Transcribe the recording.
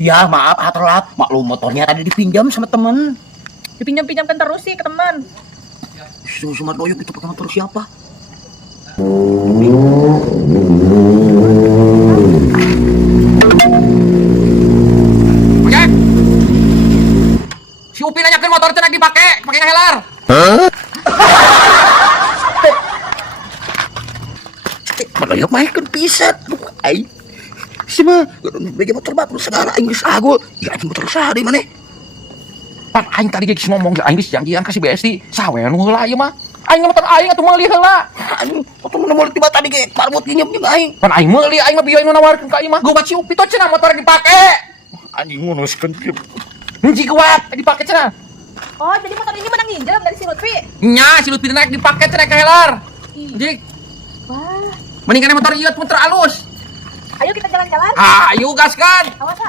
Ya maaf telat. Maklum motornya tadi dipinjam sama temen. Dipinjam-pinjamkan terus sih ke teman. Cuma doyok itu pakai motor siapa? Ojek. Si Upi nanyakin motor itu lagi pakai helar. Doyok main kan pisan. Aing. Si mah bagi motor baru segala aing geus agul. Ya aing motor saha deui maneh. Pan aing tadi geus ngomong aing geus janjian ka si BSD. Sawean heula ieu mah. Aing motor aing atuh meuli heula. Aing motor mana meuli tiba tadi ge marbot nginjem jeung aing. Pan aing meuli aing mah bieu nu nawarkeun ka ieu mah. Gobat si Upi teh cenah motor dipake. Anjing ngunuskeun kieu. Hiji kuat dipake cenah. Oh, jadi motor ini menang nginjem dari si Lutfi. Nya si Lutfi naik dipake cenah ka helar. Jik. Wah, Mendingan motor ieu motor alus. ayo kita jalan-jalan. Ayo gaskan. Awas ah.